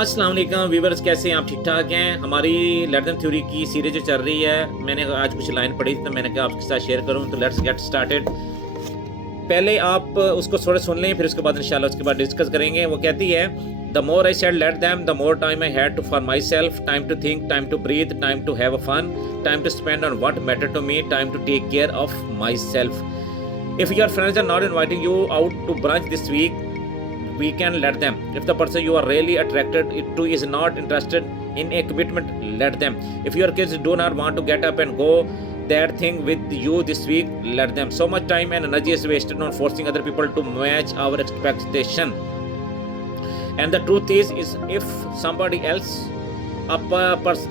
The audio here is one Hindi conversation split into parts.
अस्सलाम वालेकुम व्यूअर्स, कैसे हैं आप? ठीक ठाक हैं? हमारी लेट देम थ्योरी की सीरीज जो चल रही है, मैंने आज कुछ लाइन पढ़ी तो मैंने कहा आपके साथ शेयर करूं। तो लेट्स गेट स्टार्टेड। पहले आप उसको थोड़ा सुन लें, फिर उसके बाद इंशाल्लाह उसके बाद डिस्कस करेंगे। वो कहती है, the more I said let them the more time I had to for myself, time to think, time to breathe, time to have a fun, time to spend on what matter to me, time to take care of myself. If your friends are not inviting you out to brunch this week can let them. If the person you are really attracted to is not interested in a commitment, let them. If your kids do not want to get up and go that thing with you this week, let them. So much time and energy is wasted on forcing other people to match our expectation. And the truth is if somebody else, a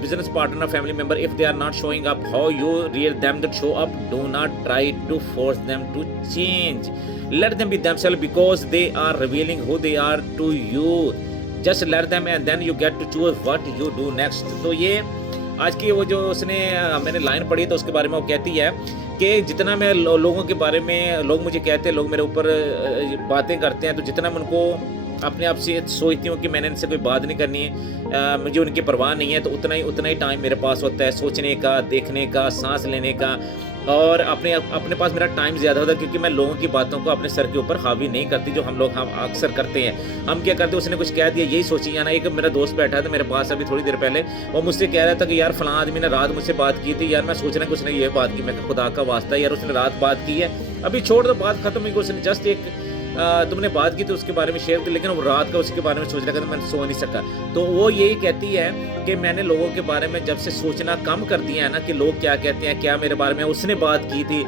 business partner, family member, if they are not showing up how you read them to show up, do not try to force them to change. Let them be themselves because they are revealing who they are to you. Just let them and then you get to choose what you do next. तो ये आज की वो जो उसने मैंने लाइन पढ़ी तो उसके बारे में वो कहती है कि जितना मैं लोगों के बारे में, लोग मुझे कहते हैं, लोग मेरे ऊपर बातें करते हैं, तो जितना मैं उनको अपने आप से सोचती हूँ कि मैंने इनसे कोई बात नहीं करनी है, मुझे उनकी परवाह नहीं है, तो उतना ही टाइम मेरे पास होता है सोचने का, देखने का, सांस लेने का, और अपने पास मेरा टाइम ज़्यादा होता है क्योंकि मैं लोगों की बातों को अपने सर के ऊपर हावी नहीं करती, जो हम अक्सर करते हैं। हम क्या करते हैं, उसने कुछ कह दिया, यही सोचिए ना। एक मेरा दोस्त बैठा था मेरे पास अभी थोड़ी देर पहले, वो मुझसे कह रहा था कि यार फलां आदमी ने रात मुझसे बात की थी, यार मैं सोच रहा कि उसने ये बात की। मैं खुदा का वास्ता यार, उसने रात बात की है, अभी छोड़ दो, बात खत्म हुई, उसने जस्ट एक तुमने बात की तो उसके बारे में शेयर की, लेकिन वो रात का उसके बारे में सोच रहा था, मैंने सो नहीं सका। तो वो यही कहती है कि मैंने लोगों के बारे में जब से सोचना कम कर दिया है ना, कि लोग क्या कहते हैं, क्या मेरे बारे में उसने बात की थी।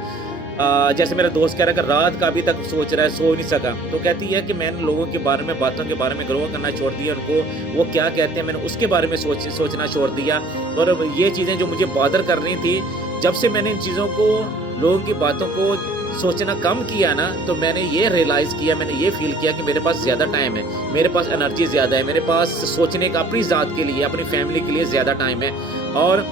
जैसे मेरा दोस्त कह रहा है कि रात का अभी तक सोच रहा है, सो नहीं सका। तो कहती है कि मैंने लोगों के बारे में, बातों के बारे में ग्रो करना छोड़ दिया, उनको वो क्या कहते हैं मैंने उसके बारे में सोचना छोड़ दिया। और ये चीज़ें जो मुझे बॉदर कर रही थी, जब से मैंने इन चीज़ों को, लोगों की बातों को सोचना कम किया ना, तो मैंने ये रियलाइज़ किया, मैंने ये फील किया कि मेरे पास ज़्यादा टाइम है, मेरे पास एनर्जी ज़्यादा है, मेरे पास सोचने का अपनी ज़ात के लिए, अपनी फैमिली के लिए ज़्यादा टाइम है। और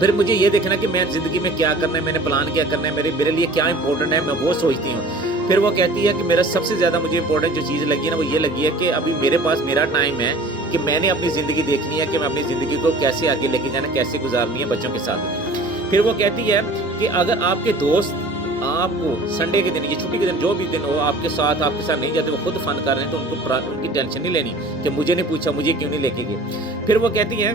फिर मुझे ये देखना कि मैं ज़िंदगी में क्या करना है, मैंने प्लान क्या करना है, मेरे लिए क्या इंपॉर्टेंट है, मैं वो सोचती हूँ। फिर वो कहती है कि मेरा सबसे ज़्यादा मुझे इंपॉर्टेंट जो चीज़ लगी है ना, वो ये लगी है कि अभी मेरे पास मेरा टाइम है कि मैंने अपनी ज़िंदगी देखनी है, कि मैं अपनी ज़िंदगी को कैसे आगे लेके जाना, कैसे गुजारनी है बच्चों के साथ। फिर वो कहती है कि अगर आपके दोस्त आपको संडे के दिन, ये छुट्टी के दिन, जो भी दिन हो, आपके साथ नहीं जाते, वो खुद फन कर रहे हैं, तो उनकी टेंशन नहीं लेनी कि मुझे नहीं पूछा, मुझे क्यों नहीं लेके गए। फिर वो कहती है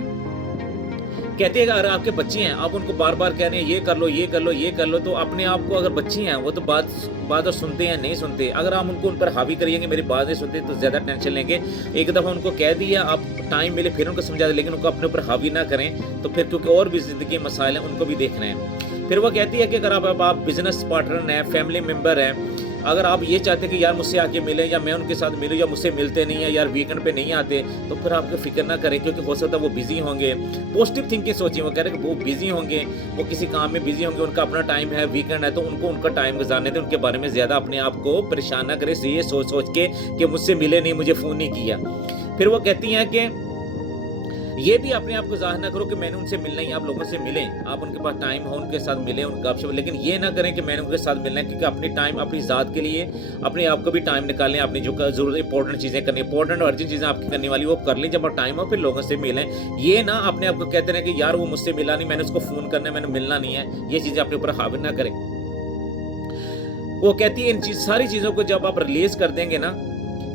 कि अगर आपके बच्चे हैं, आप उनको बार बार कह रहे हैं ये कर लो, ये कर लो, ये कर लो, तो अपने आप को, अगर बच्चे हैं वो तो बात सुनते हैं, नहीं सुनते। अगर आप उनको उन पर हावी करिएंगे, मेरी बात नहीं सुनते, तो ज़्यादा टेंशन लेंगे। एक दफ़ा उनको कह दिया, आप टाइम मिले फिर उनको समझा दें, लेकिन उनको अपने ऊपर हावी ना करें, तो फिर क्योंकि और भी ज़िंदगी में मसाइल हैं, उनको भी देखना है। फिर वो कहती है कि अगर आप बिज़नेस पार्टनर हैं, फैमिली मेम्बर हैं, अगर आप ये चाहते हैं कि यार मुझसे आके मिलें, या मैं उनके साथ मिलूँ, या मुझसे मिलते नहीं है, यार वीकेंड पे नहीं आते, तो फिर आपको फ़िक्र ना करें, क्योंकि हो सकता है वो बिज़ी होंगे। पॉजिटिव थिंकिंग सोचिए। वो कह रहे हैं कि वो बिज़ी होंगे, वो किसी काम में बिज़ी होंगे, उनका अपना टाइम है, वीकेंड है, तो उनको उनका टाइम गुजारने दें, उनके बारे में ज़्यादा अपने आप को परेशान ना करें ये सोच के कि मुझसे मिले नहीं, मुझे फ़ोन नहीं किया। फिर वो कहती हैं कि ये भी अपने आप को ज़ाहिर ना करो कि मैंने उनसे मिलना ही, आप लोगों से मिलें, आप उनके पास टाइम हो, उनके साथ मिलें, उनका गपशप, लेकिन ये ना करें कि मैंने उनके साथ मिलना है, क्योंकि अपनी टाइम, अपनी ज़ात के लिए अपने आप को भी टाइम निकालें, अपनी जो ज़रूरत, इंपॉर्टेंट चीज़ें करनी, इंपॉर्टेंट और अर्जेंट चीज़ें आपकी करने वाली वो कर लें जब टाइम हो, फिर लोगों से मिलें। ये ना अपने आप को कहते रहें कि यार वो मुझसे मिला नहीं, मैंने उसको फ़ोन करना है, मैंने मिलना नहीं है, ये चीज़ें अपने ऊपर हावी ना करें। वो कहती है सारी चीज़ों को जब आप रिलीज़ कर देंगे ना,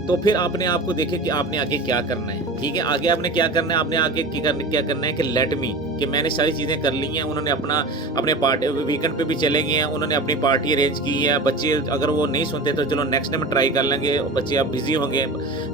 तो फिर अपने आप को देखिए कि आपने आगे क्या करना है। ठीक है, आगे आपने क्या करना है, आपने आगे क्या करना है कि लेट मी, कि मैंने सारी चीज़ें कर ली हैं। उन्होंने अपने पार्टी वीकेंड पे भी चले गए हैं, उन्होंने अपनी पार्टी अरेंज की है। बच्चे अगर वो नहीं सुनते तो चलो नेक्स्ट टाइम ट्राई कर लेंगे, बच्चे अब बिज़ी होंगे।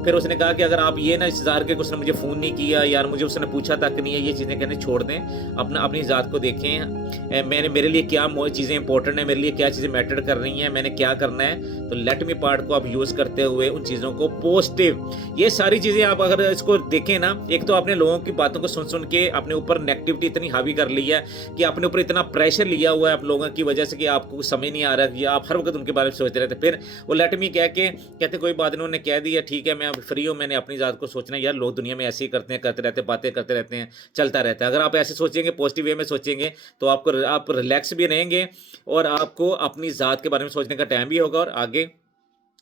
फिर उसने कहा कि अगर आप ये ना इंतज़ार के उसने मुझे फ़ोन नहीं किया, यार मुझे उसने पूछा तक नहीं है, ये चीज़ें कहने छोड़ दें, अपनी ज़ात को देखें, मेरे लिए क्या चीज़ें इंपॉर्टेंट है, मेरे लिए क्या चीज़ें मैटर कर रही हैं, मैंने क्या करना है। तो लेट मी पार्ट को आप यूज़ करते हुए उन चीज़ों को पॉजिटिव, ये सारी चीज़ें आप अगर इसको देखें ना, एक तो आपने लोगों की बातों को सुन के अपने ऊपर नेगेटिविटी इतनी हावी कर ली है कि अपने ऊपर इतना प्रेशर लिया हुआ है आप लोगों की वजह से कि आपको समझ नहीं आ रहा कि आप हर वक्त उनके बारे में सोचते रहते। फिर वो लेट मी कह के कहते कोई बात नहीं, उन्होंने कह दिया ठीक है, मैं अब फ्री हूँ, मैंने अपनी ज़ात को सोचना है। यार लोग दुनिया में ऐसे ही करते हैं, करते रहते हैं, बातें करते रहते हैं, चलता रहता है। अगर आप ऐसे सोचेंगे, पॉजिटिव वे में सोचेंगे, तो आप रिलैक्स भी रहेंगे और आपको अपनी ज़ात के बारे में सोचने का टाइम भी होगा और आगे